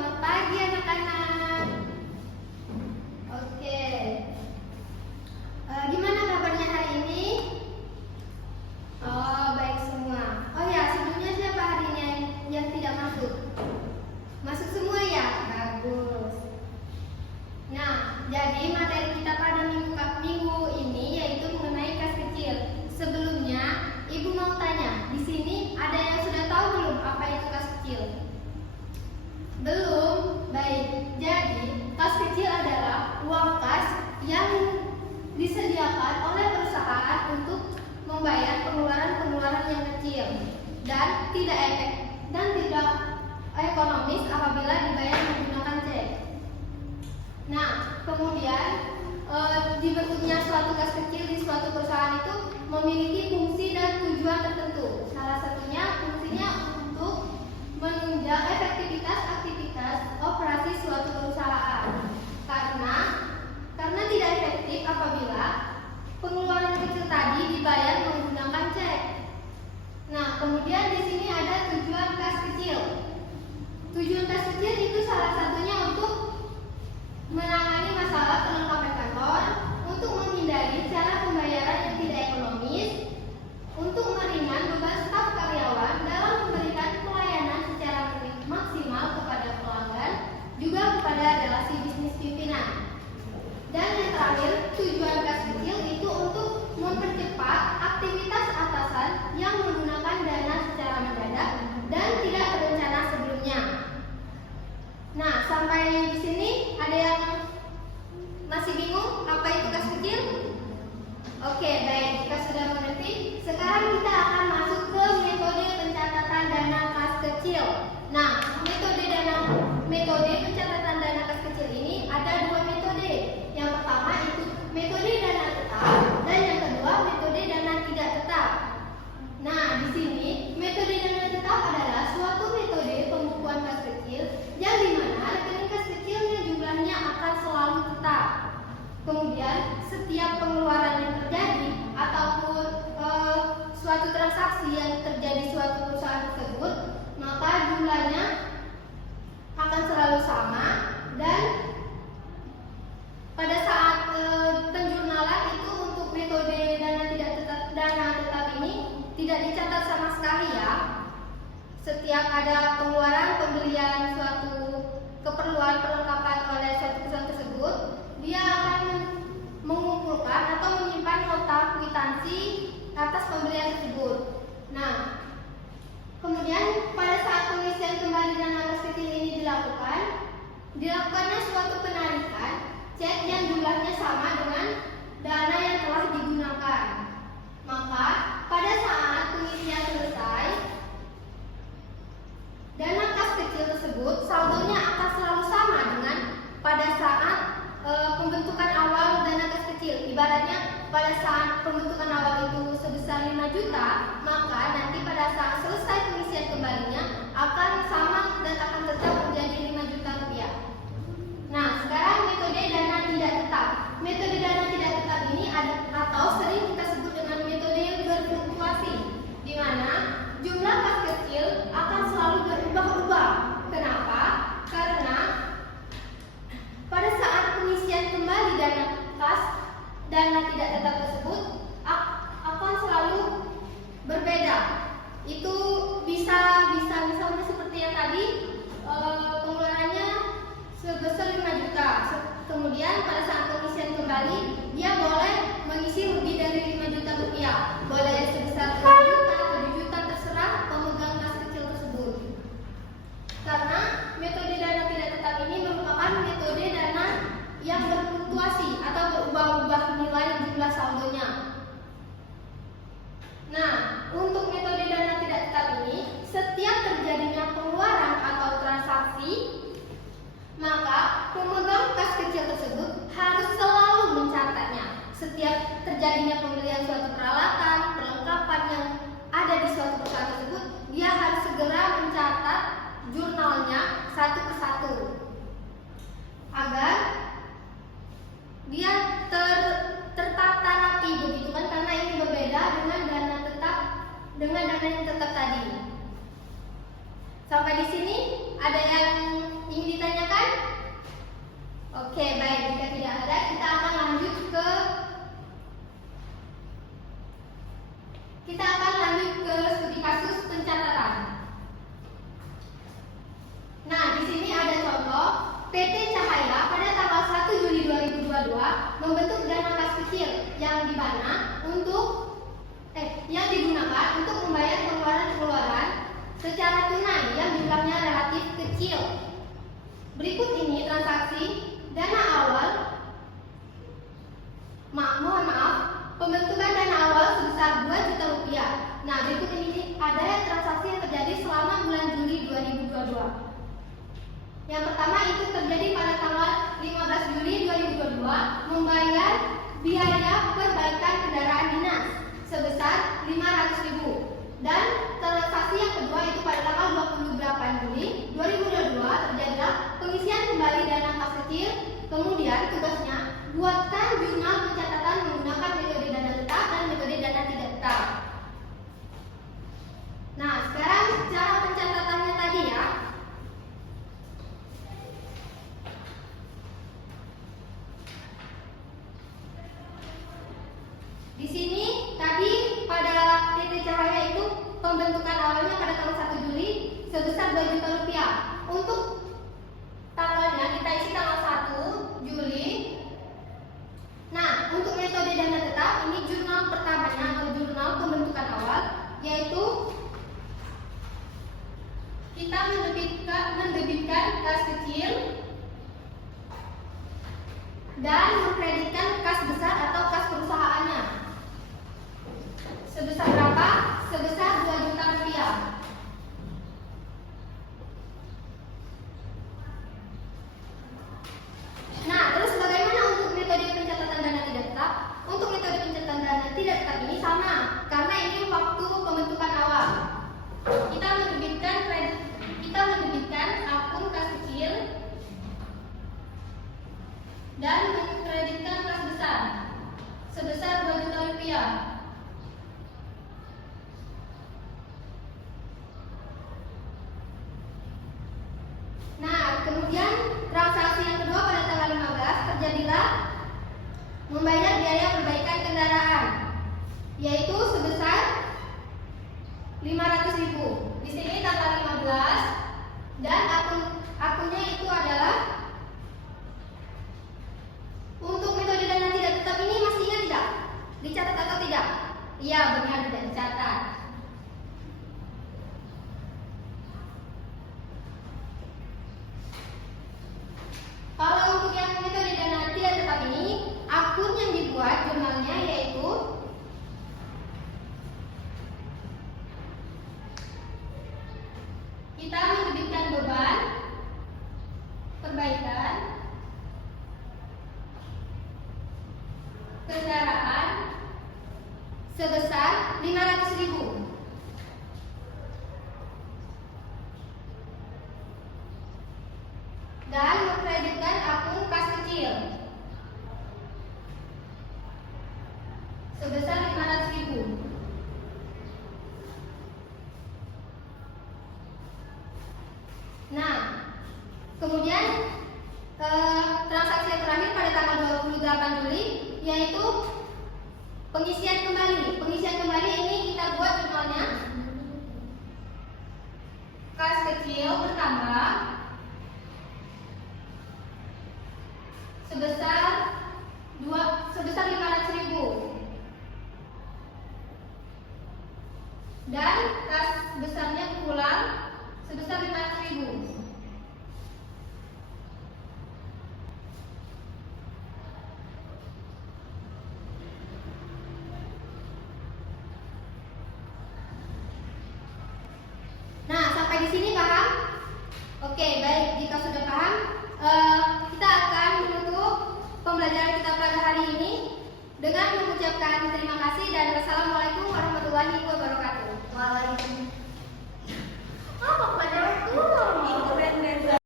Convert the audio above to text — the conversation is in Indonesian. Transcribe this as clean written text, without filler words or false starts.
Selamat pagi anak-anak. Oke. Gimana kabarnya hari ini? Oh, baik semua. Oh ya, sebelumnya siapa hari ini yang tidak masuk? Masuk semua ya? Bagus. Nah, jadi materi kita pada minggu ini yaitu mengenai kelas kecil. Sebelumnya, Ibu mau tanya, di sini ada yang sudah tahu belum apa itu kelas kecil? Belum? Baik. Jadi, kas kecil adalah uang kas yang disediakan oleh perusahaan untuk membayar pengeluaran-pengeluaran yang kecil dan tidak ekonomis apabila dibayar menggunakan cek. Nah, kemudian dibentuknya suatu kas kecil di suatu perusahaan itu memiliki fungsi dan tujuan tertentu. Salah satunya fungsinya untuk menunjang aktivitas operasi suatu perusahaan. Karena tidak efektif apabila pengeluaran kecil tadi dibayar menggunakan cek. Nah, kemudian di sini ada tujuan kas kecil. Tujuan kas kecil itu salah satunya untuk menangani masalah kelengkapan kantor, untuk menghindari cara pembayaran yang tidak ekonomis, untuk meringan beban staf karyawan dalam memberikan pelayanan secara maksimal kepada pelanggan, juga kepada relasi bisnis pimpinan. Dan yang terakhir, tujuan kas kecil itu untuk mempercepat aktivitas atasan yang menggunakan dana secara mendadak dan tidak berencana sebelumnya. Nah, sampai di sini ada yang masih bingung apa itu kas kecil? Oke, baik, kita sudah mengerti. Sekarang kita akan masuk ke metode pencatatan dana kas kecil. Nah, metode pencatatan dana kas kecil ini ada dua metode. Yang pertama itu metode dana tetap dan yang kedua metode dana tidak tetap. Nah, di sini metode dana tetap adalah suatu metode pembukuan kas kecil yang dimana rekening kas kecilnya jumlahnya akan selalu tetap. Kemudian setiap pengeluaran yang terjadi ataupun suatu transaksi yang terjadi suatu perusahaan tersebut, maka jumlahnya akan selalu sama dan pada saat penjurnalan itu untuk metode dana tetap ini tidak dicatat sama sekali ya. Setiap ada pengeluaran pembelian suatu keperluan perlengkapan oleh suatu perusahaan tersebut, dia akan mengumpulkan atau menyimpan nota kwitansi atas pembelian tersebut. Nah, kemudian pada saat pengisian kembali dana kas kecil ini dilakukannya suatu penarikan cek yang jumlahnya sama dengan dana yang telah digunakan. Maka pada saat pengisian selesai, dana kas kecil tersebut saldonya akan selalu sama dengan pada saat pembentukan awal dana kas kecil. Ibaratnya pada saat pembentukan awal itu sebesar 5 juta, maka nanti pada saat selesai pengisian kembalinya akan sama dan akan tetap menjadi 5 juta rupiah. Nah, sekarang metode dana tidak tetap. Metode dana tidak tetap ini atau sering kita sebut dengan metode yang berfluktuasi, di mana jumlah kas kecil akan selalu berubah-ubah. Kenapa? Karena pada saat pengisian kembali dana kas, dana tidak tetap tersebut akan selalu berbeda. Itu bisa misalnya seperti yang tadi, pengeluarannya sebesar 5 juta. Kemudian pada saat pengisian kembali, dia boleh mengisi lebih dari 5 juta rupiah. Boleh sebesar 6 juta, 7 juta, terserah pemegang kas kecil tersebut. Karena metode dana tidak tetap ini merupakan metode dana yang berfluktuasi atau berubah-ubah nilai jumlah saldonya. Nah, untuk metode dana tidak tetap ini, setiap terjadinya pengeluaran atau transaksi, maka pemegang kas kecil tersebut harus selalu mencatatnya. Setiap terjadinya pembelian suatu peralatan, perlengkapan yang ada di suatu perusahaan tersebut, dia harus segera mencatat jurnalnya satu persatu agar dia tertata rapi begitu kan, karena ini berbeda dengan dana yang tetap tadi. Sampai di sini ada yang ingin Yang pertama itu terjadi pada tanggal 15 Juli 2022, membayar biaya perbaikan kendaraan dinas sebesar 500.000. Dan transaksi yang kedua itu pada tanggal 28 Juli 2022 terjadilah pengisian kembali dana kas kecil. Kemudian tugasnya buatkan jurnal pencatatan menggunakan metode dana tetap dan metode dana tidak tetap. Nah, sekarang cara pencatatannya tadi ya. Di sini tadi pada PT Cahaya itu pembentukan awalnya pada tanggal 1 Juli sebesar 2 juta rupiah. Untuk tanggalnya kita isi tanggal 1 Juli. Nah, untuk metode dana tetap ini jurnal pertamanya atau jurnal pembentukan awal, yaitu kita mendebitkan kas kecil dan mengkreditkan kas besar atau kas perusahaannya. Sebesar berapa? Sebesar 2 juta rupiah. Nah, terus bagaimana untuk metode pencatatan dana tidak tetap? Untuk metode pencatatan dana tidak tetap ini sama, karena ini waktu pembentukan awal. Kita mendebitkan akun kas kecil dan mengkreditkan kas besar sebesar 2 juta rupiah. Nah, kemudian transaksi yang kedua pada tanggal 15 terjadilah membayar biaya perbaikan kendaraan, yaitu sebesar 500.000. Di sini tanggal 15 dan akunnya itu adalah untuk metode dana tidak tetap ini masih ingat tidak? Dicatat atau tidak? Iya, benar, tidak dicatat. Kalau untuk yang metode dana tidak tetap ini, akun yang dibuat jurnalnya yaitu kita mendebitkan beban perbaikan kendaraan sebesar 500.000. Dan mengkreditkan akun kas kecil sebesar 500.000. Nah, kemudian transaksi yang terakhir pada tanggal 28 Juli yaitu pengisian kembali. Pengisian kembali ini kita buat jurnalnya. Kas kecil bertambah sebesar 500.000 dan kas besarnya pulang sebesar 500.000. Nah, sampai di sini paham? Oke, baik. Jika sudah paham, kita akan menutup pembelajaran kita pada hari ini dengan mengucapkan terima kasih dan wassalamualaikum warahmatullahi wabarakatuh. Waalaikumsalam. Apa pelajaran itu?